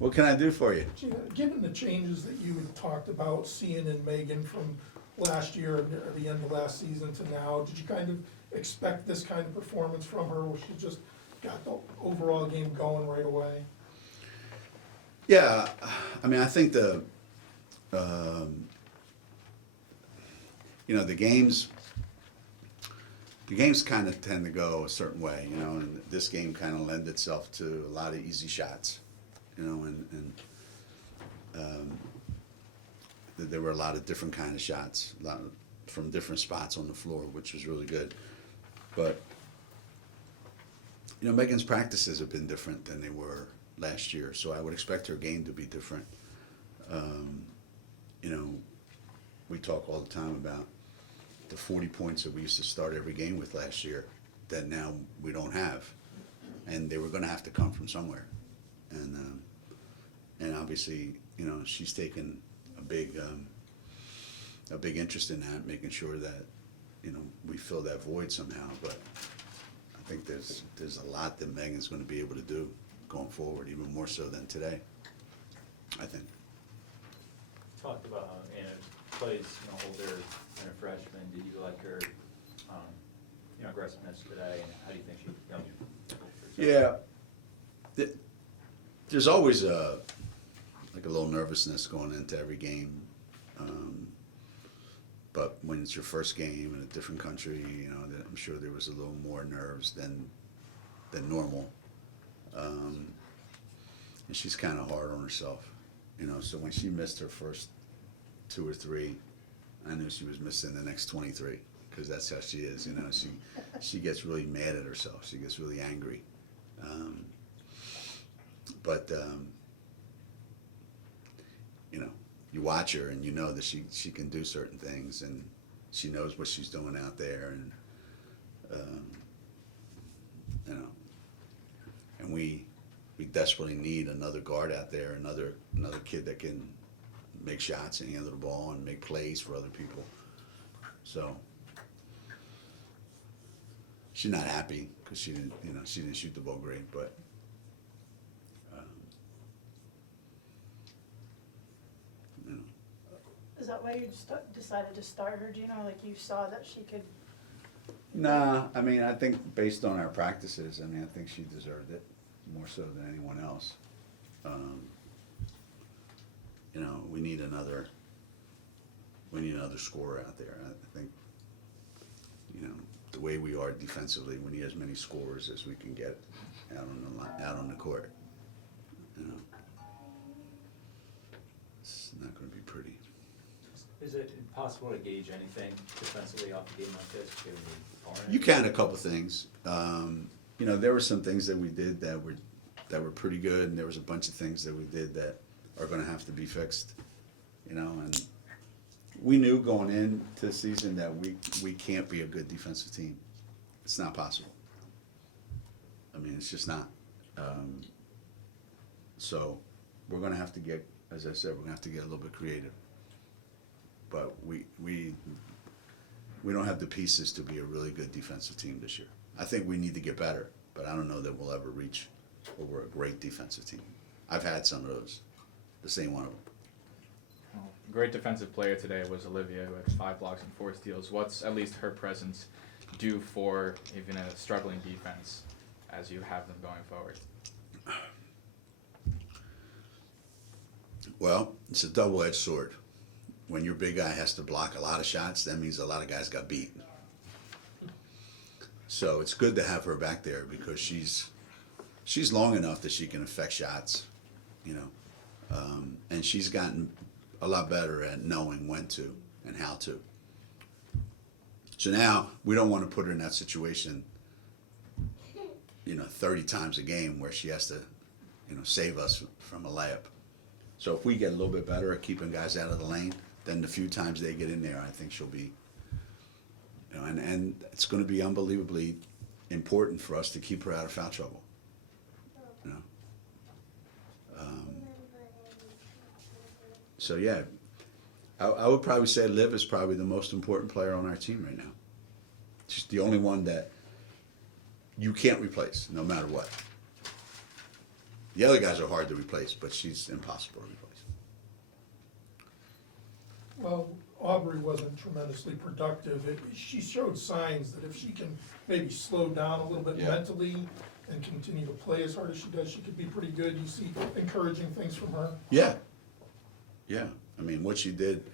What can I do for you? Gina, given the changes that you had talked about seeing in Megan from last year, or the end of last season to now, did you kind of expect this kind of performance from her, where she just got the overall game going right away? Yeah, I mean, I think the games kind of tend to go a certain way, and this game kind of lent itself to a lot of easy shots, and there were a lot of different kind of shots, from different spots on the floor, which was really good. But Megan's practices have been different than they were last year, so I would expect her game to be different. We talk all the time about the 40 points that we used to start every game with last year that now we don't have, and they were going to have to come from somewhere, and obviously she's taken a big interest in that, making sure that we fill that void somehow. But I think there's a lot that Megan's going to be able to do going forward, even more so than today, I think. Talked about how Anna plays older and a freshman. Did you like her aggressiveness today, and how do you think she becomes? Yeah, there's always a little nervousness going into every game, but when it's your first game in a different country, I'm sure there was a little more nerves than normal. And she's kind of hard on herself, so when she missed her first 2 or 3, I knew she was missing the next 23, because that's how she is. She gets really mad at herself. She gets really angry. But you watch her and you know that she can do certain things, and she knows what she's doing out there, and and we desperately need another guard out there, another kid that can make shots and handle the ball and make plays for other people. So she's not happy because she didn't shoot the ball great, but Is that why you decided to start her, Gino? Like, you saw that she could? Nah, I mean, I think based on our practices, I think she deserved it more so than anyone else. We need another scorer out there. I think, the way we are defensively, we need as many scorers as we can get out on the court. It's not going to be pretty. Is it impossible to gauge anything defensively off a game like this, given the opponent? You can a couple things. There were some things that we did that were pretty good, and there was a bunch of things that we did that are going to have to be fixed. And we knew going into the season that we can't be a good defensive team. It's not possible. It's just not. So we're going to have to get, as I said, we're going to have to get a little bit creative. But we don't have the pieces to be a really good defensive team this year. I think we need to get better, but I don't know that we'll ever reach where we're a great defensive team. I've had some of those. This ain't one of them. Well, great defensive player today was Olivia, who had 5 blocks and 4 steals. What's at least her presence do for even a struggling defense as you have them going forward? Well, it's a double-edged sword. When your big guy has to block a lot of shots, that means a lot of guys got beat. So it's good to have her back there because she's long enough that she can affect shots, and she's gotten a lot better at knowing when to and how to. So now we don't want to put her in that situation, 30 times a game where she has to, save us from a layup. So if we get a little bit better at keeping guys out of the lane, then the few times they get in there, I think she'll be, and it's going to be unbelievably important for us to keep her out of foul trouble. So yeah, I would probably say Liv is probably the most important player on our team right now. She's the only one that you can't replace, no matter what. The other guys are hard to replace, but she's impossible to replace. Well, Aubrey wasn't tremendously productive. She showed signs that if she can maybe slow down a little bit Yeah. mentally and continue to play as hard as she does, she could be pretty good. You see encouraging things from her? Yeah. Yeah. I mean, what she did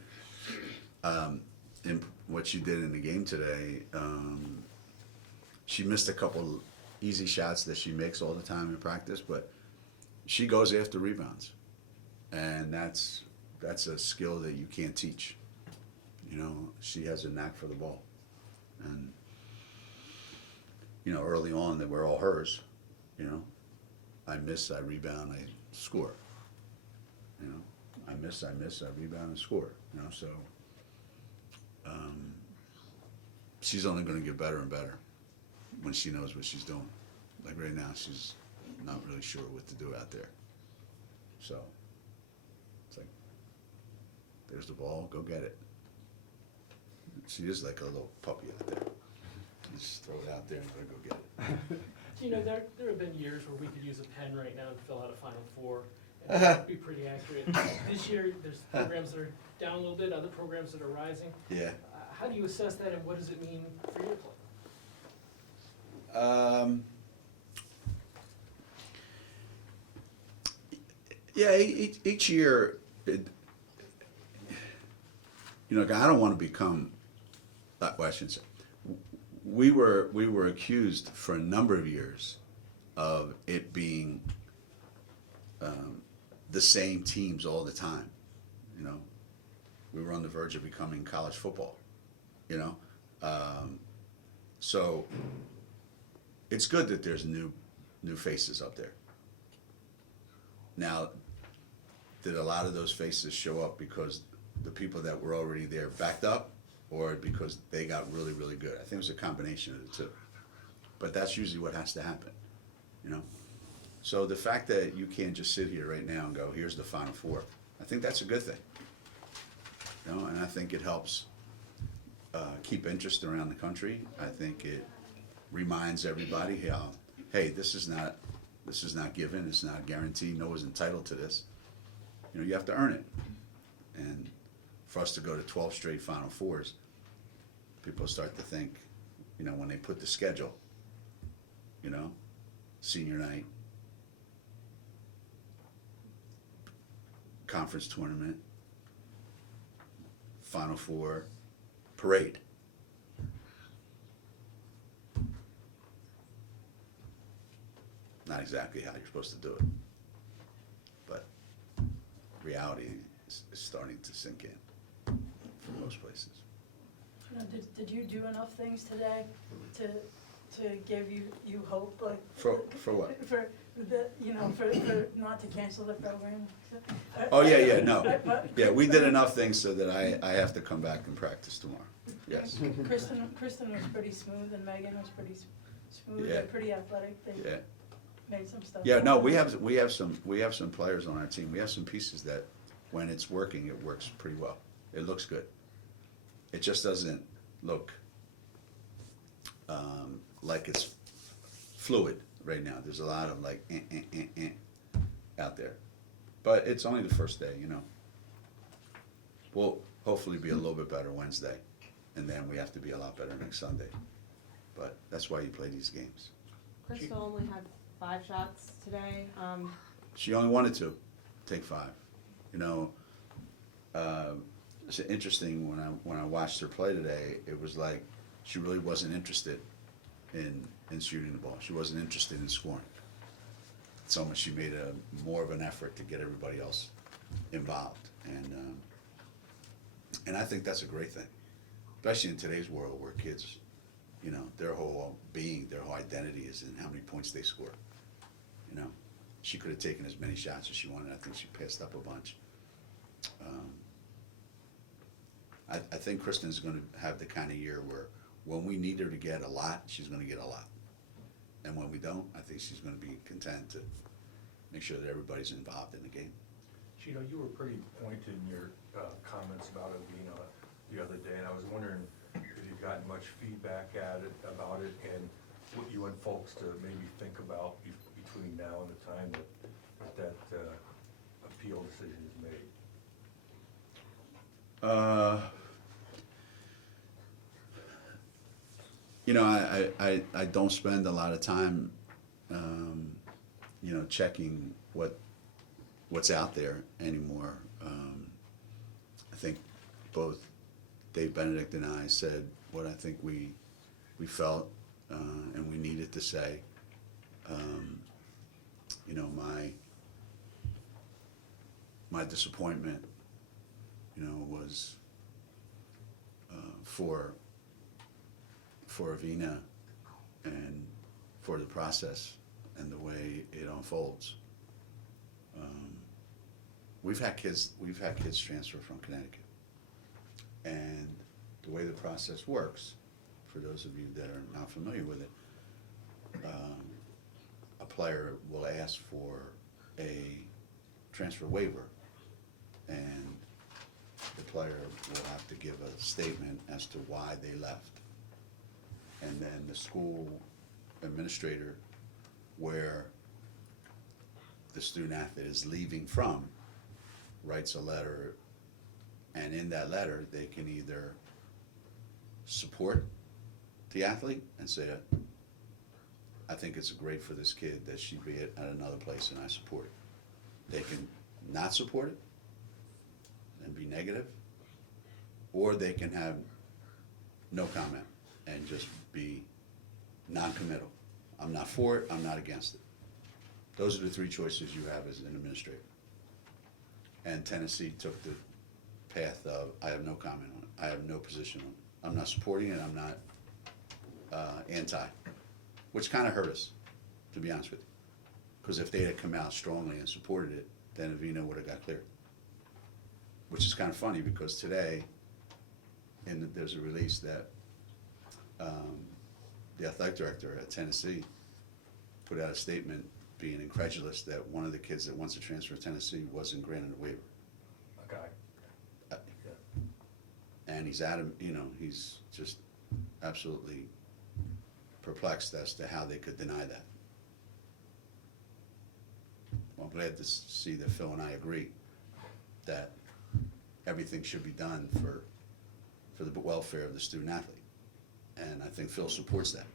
in the game today, she missed a couple easy shots that she makes all the time in practice, but she goes after rebounds. And that's a skill that you can't teach. You know, she has a knack for the ball. And, you know, early on, they were all hers. You know, I miss, I rebound, I score. You know, I miss, I rebound and score. You know, so she's only going to get better and better when she knows what she's doing. Like right now, she's not really sure what to do out there. So it's like, there's the ball, go get it. She is like a little puppy out there. You just throw it out there and let her go get it. You know, there have been years where we could use a pen right now and fill out a Final Four, and it'd be pretty accurate. This year, there's programs that are down a little bit, other programs that are rising. Yeah. How do you assess that, and what does it mean for your play? Yeah, each year, you know, I don't want to become, well, I shouldn't say, we were accused for a number of years of it being the same teams all the time. You know, we were on the verge of becoming college football. You know, so it's good that there's new faces up there. Now, did a lot of those faces show up because the people that were already there backed up, or because they got really, really good? I think it was a combination of the two. But that's usually what has to happen, you know? So the fact that you can't just sit here right now and go, here's the Final Four, I think that's a good thing. You know, and I think it helps keep interest around the country. I think it reminds everybody how, hey, this is not given, it's not guaranteed, no one's entitled to this. You know, you have to earn it. And for us to go to 12 straight Final Fours, people start to think, you know, when they put the schedule, you know, senior night, conference tournament, Final Four, parade. Not exactly how you're supposed to do it, but reality is starting to sink in for most places. You know, did you do enough things today to give you hope, like? For what? For the, you know, for not to cancel the program? Oh, yeah, no. Yeah, we did enough things so that I have to come back and practice tomorrow. Yes. Kristen was pretty smooth, and Megan was pretty smooth, Yeah. and pretty athletic. They Yeah. made some stuff. Yeah, no, happen. we have some players on our team. We have some pieces that when it's working, it works pretty well. It looks good. It just doesn't look like it's fluid right now. There's a lot of like out there, but it's only the first day, you know. We'll hopefully be a little bit better Wednesday, and then we have to be a lot better next Sunday. But that's why you play these games. Crystal only had 5 shots today. She only wanted to take 5. You know, it's interesting when I watched her play today. It was like she really wasn't interested in shooting the ball. She wasn't interested in scoring. It's almost she made more of an effort to get everybody else involved, and I think that's a great thing, especially in today's world where kids, you know, their whole being, their whole identity is in how many points they score. You know, she could have taken as many shots as she wanted. I think she passed up a bunch. I think Kristen's going to have the kind of year where when we need her to get a lot, she's going to get a lot. And when we don't, I think she's going to be content to make sure that everybody's involved in the game. Gino, you were pretty pointed in your comments about Avina the other day, and I was wondering if you've gotten much feedback about it, and what you want folks to maybe think about between now and the time that if that appeal decision is made? You know, I don't spend a lot of time, you know, checking what's out there anymore. I think both Dave Benedict and I said what I think we felt and we needed to say. You know, my disappointment, you know, was for Avina and for the process and the way it unfolds. We've had kids transfer from Connecticut, and the way the process works, for those of you that are not familiar with it, a player will ask for a transfer waiver, and the player will have to give a statement as to why they left. And then the school administrator, where the student athlete is leaving from, writes a letter, and in that letter, they can either support the athlete and say, I think it's great for this kid that she be at another place and I support it. They can not support it and be negative, or they can have no comment and just be non-committal. I'm not for it, I'm not against it. Those are the three choices you have as an administrator. And Tennessee took the path of, I have no comment on it, I have no position on it. I'm not supporting it, I'm not anti, which kind of hurt us, to be honest with you. Because if they had come out strongly and supported it, then Avina would have got cleared. Which is kind of funny, because today, there's a release that the athletic director at Tennessee put out a statement being incredulous that one of the kids that wants to transfer to Tennessee wasn't granted a waiver. Okay. And he's adamant, you know, he's just absolutely perplexed as to how they could deny that. Well, I'm glad to see that Phil and I agree that everything should be done for the welfare of the student athlete. And I think Phil supports that.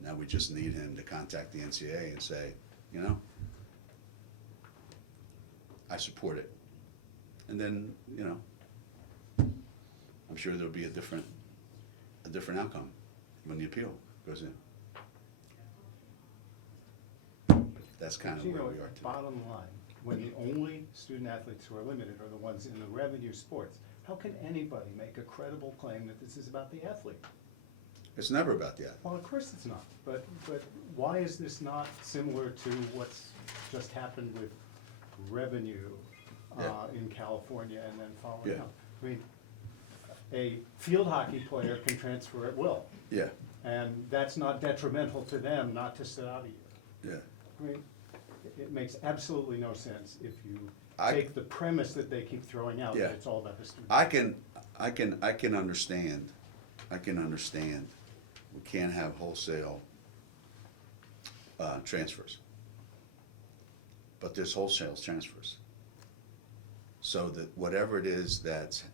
Now we just need him to contact the NCAA and say, you know, I support it. And then, you know, I'm sure there'll be a different outcome when the appeal goes in. That's kind of You where know, we are today. bottom line, when the only student athletes who are limited are the ones in the revenue sports, how can anybody make a credible claim that this is about the athlete? It's never about the athlete. Well, of course it's not, but why is this not similar to what's just happened with revenue Yeah. in California and then following Yeah. up? I mean, a field hockey player can transfer at will, Yeah, and that's not detrimental to them not to sit out a year. yeah. I mean, it makes absolutely no sense if you I- take the premise that they keep throwing out, Yeah. that it's all about the student. I can understand, we can't have wholesale transfers. But there's wholesale transfers. So that whatever it is that's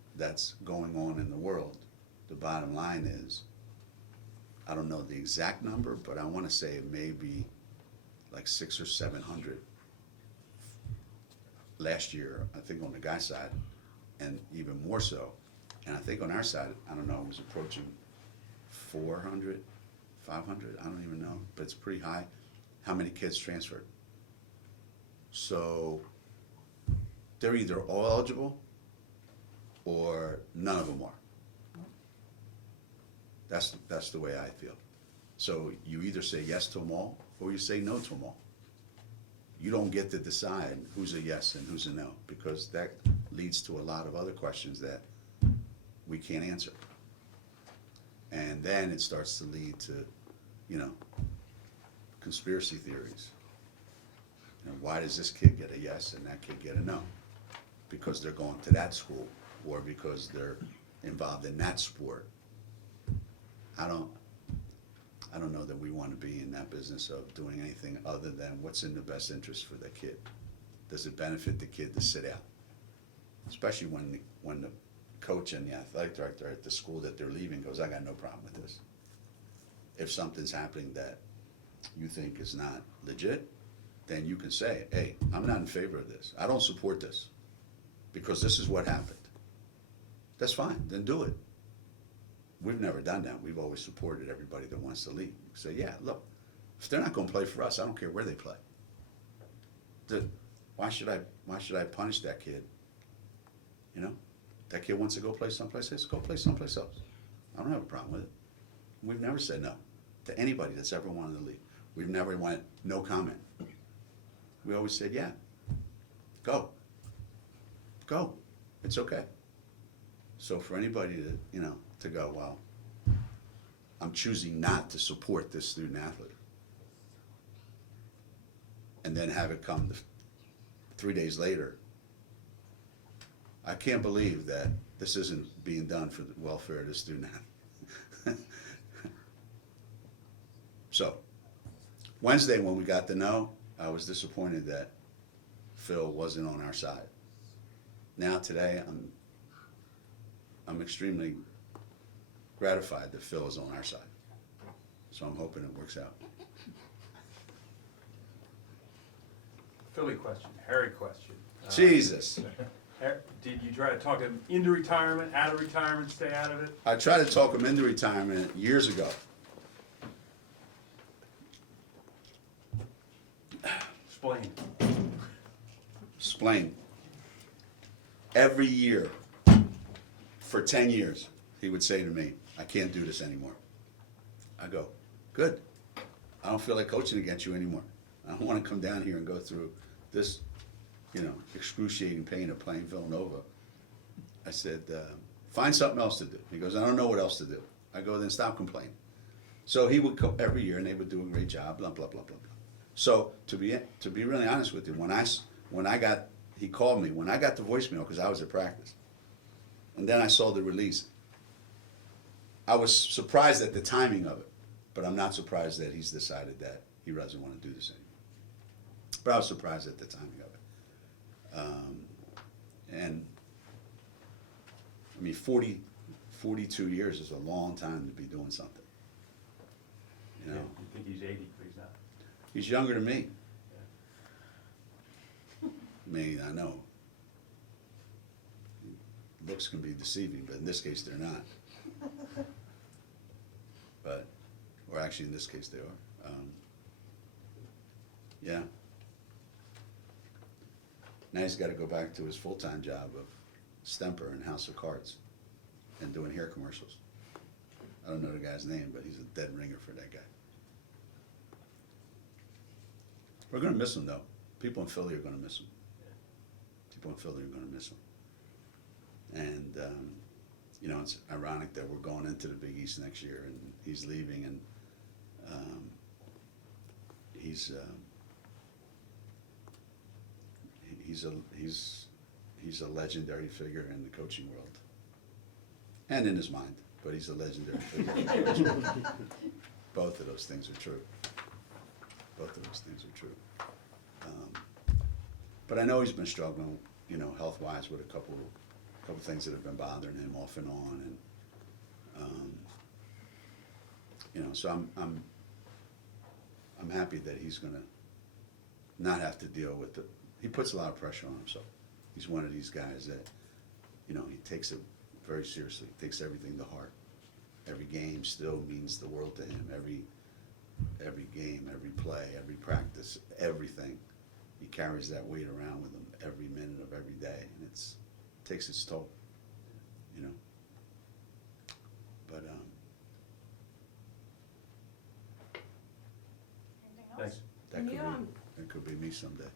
going on in the world, the bottom line is, I don't know the exact number, but I wanna say it may be like 600 or 700 last year, I think on the guy's side, and even more so. And I think on our side, I don't know, it was approaching 400, 500, I don't even know, but it's pretty high, how many kids transferred. So they're either all eligible or none of them are. That's the way I feel. So you either say yes to them all or you say no to them all. You don't get to decide who's a yes and who's a no, because that leads to a lot of other questions that we can't answer. And then it starts to lead to, you know, conspiracy theories. You know, why does this kid get a yes and that kid get a no? Because they're going to that school, or because they're involved in that sport. I I don't know that we want to be in that business of doing anything other than what's in the best interest for the kid. Does it benefit the kid to sit out? Especially when the coach and the athletic director at the school that they're leaving goes, I got no problem with this. If something's happening that you think is not legit, then you can say, hey, I'm not in favor of this. I don't support this because this is what happened. That's fine, then do it. We've never done that. We've always supported everybody that wants to leave. Say, yeah, look, if they're not gonna play for us, I don't care where they play. Why should I punish that kid? You know, that kid wants to go play someplace else, go play someplace else. I don't have a problem with it. We've never said no to anybody that's ever wanted to leave. We've never went, no comment. We always said, yeah, go. Go, it's okay. So for anybody to, you know, to go, well, I'm choosing not to support this student athlete. And then have it come 3 days later. I can't believe that this isn't being done for the welfare of the student athlete. So, Wednesday when we got the no, I was disappointed that Phil wasn't on our side. Now today, I'm extremely gratified that Phil is on our side. So I'm hoping it works out. Philly question, Harry question. Jesus. Did you try to talk him into retirement, out of retirement, stay out of it? I tried to talk him into retirement years ago. Explain. Explain. Every year, for 10 years, he would say to me, I can't do this anymore. I go, good. I don't feel like coaching against you anymore. I don't want to come down here and go through this, you know, excruciating pain of playing Villanova. I said, find something else to do. He goes, I don't know what else to do. I go, then stop complaining. So he would come every year and they would do a great job, blah, blah, blah, blah, blah. So to be really honest with you, he called me, when I got the voicemail, because I was at practice, and then I saw the release, I was surprised at the timing of it, but I'm not surprised that he's decided that he doesn't want to do this anymore. But I was surprised at the timing of it. And I mean, 42 years is a long time to be doing something. You know, You think he's 80, but he's not. he's younger than me. I mean, I know. Looks can be deceiving, but in this case, they're not. But, or actually, in this case, they are. Yeah. Now he's got to go back to his full-time job of Stemper in House of Cards and doing hair commercials. I don't know the guy's name, but he's a dead ringer for that guy. We're going to miss him, though. People in Philly are going to miss him. People in Philly are going to miss him. And, you know, it's ironic that we're going into the Big East next year and he's leaving, and he's a legendary figure in the coaching world. And in his mind, but he's a legendary figure in the coaching world. Both of those things are true. Both of those things are true. But I know he's been struggling, you know, health-wise with a couple things that have been bothering him off and on, and you know, so I'm happy that he's gonna not have to deal with it. He puts a lot of pressure on himself. He's one of these guys that, you know, he takes it very seriously, takes everything to heart. Every game still means the world to him. Every game, every play, every practice, everything. He carries that weight around with him every minute of every day, and it takes its toll, you know. But Anything else? Thanks. that could be me someday.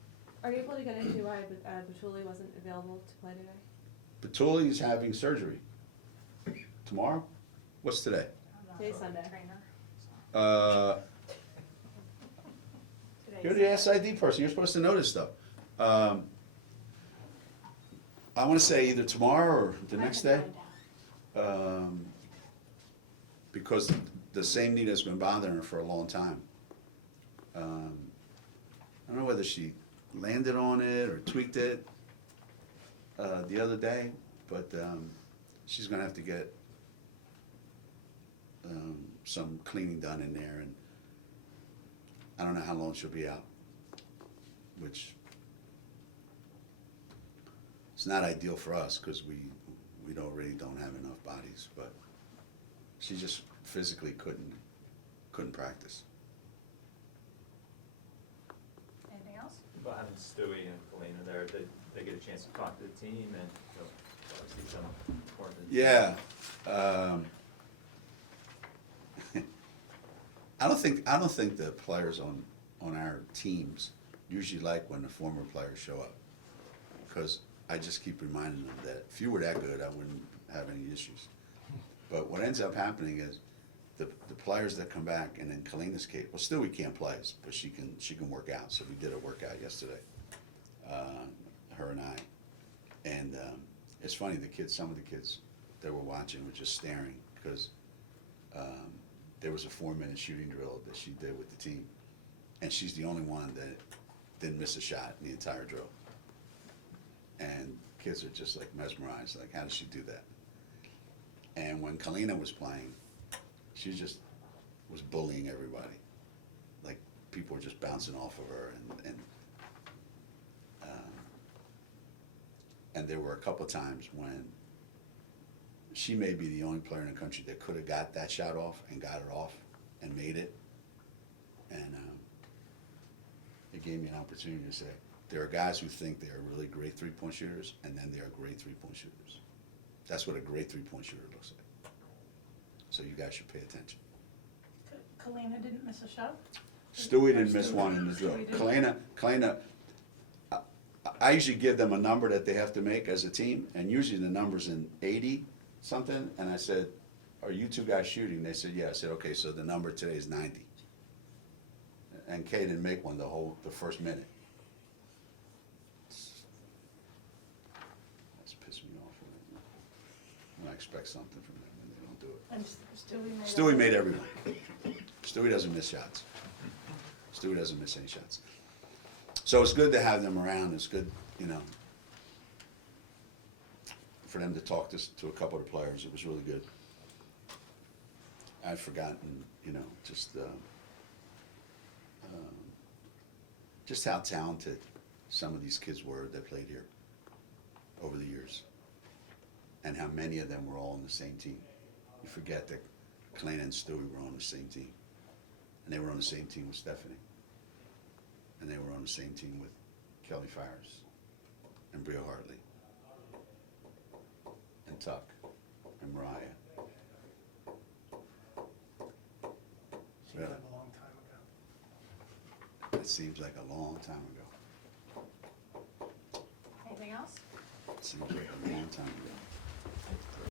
Are you able to get into why Batuli wasn't available to play today? Patulli's having surgery tomorrow. What's today? Today's Sunday. You're the SID person. You're supposed to know this stuff. I want to say either tomorrow or the next day, because the same knee that's been bothering her for a long time. I don't know whether she landed on it or tweaked it the other day, but she's gonna have to get some cleaning done in there, and I don't know how long she'll be out, which it's not ideal for us because we really don't have enough bodies, but she just physically couldn't practice. Anything else? About having Stewie and Kalina there, they get a chance to talk to the team and, you know, obviously some more than. Yeah. I don't think the players on our teams usually like when the former players show up, because I just keep reminding them that if you were that good, I wouldn't have any issues. But what ends up happening is the players that come back, and in Kalina's case, well, still we can't play, but she can work out. So we did a workout yesterday, her and I, and it's funny, some of the kids that were watching were just staring because there was a 4-minute shooting drill that she did with the team, and she's the only one that didn't miss a shot in the entire drill. And kids are just like mesmerized, like, how does she do that? And when Kalina was playing, she just was bullying everybody. Like, people were just bouncing off of her, and there were a couple of times when she may be the only player in the country that could have got that shot off and got it off and made it. And it gave me an opportunity to say, there are guys who think they are really great three-point shooters, and then they are great three-point shooters. That's what a great three-point shooter looks like. So you guys should pay attention. Kalina didn't miss a shot? Stewie didn't miss one in the drill. Stewie Kalina, I usually give them a number that they have to make as a team, and usually the number's in 80 something, and I said, are you two guys shooting? They said, yeah. I said, okay, so the number today is 90. And Kay didn't make one the first minute. That's pissed me off when I expect something from them and they don't do it. And Stewie made. Stewie made every one. Stewie doesn't miss shots. Stewie doesn't miss any shots. So it's good to have them around. It's good, you know, for them to talk to a couple of the players. It was really good. I'd forgotten, you know, just how talented some of these kids were that played here over the years, and how many of them were all on the same team. You forget that Kalina and Stewie were on the same team, and they were on the same team with Stephanie, and they were on the same team with Kelly Fires and Bria Hartley and Tuck and Mariah. Seems like a long time ago. It seems like a long time ago. Anything else? It seems like a long time ago.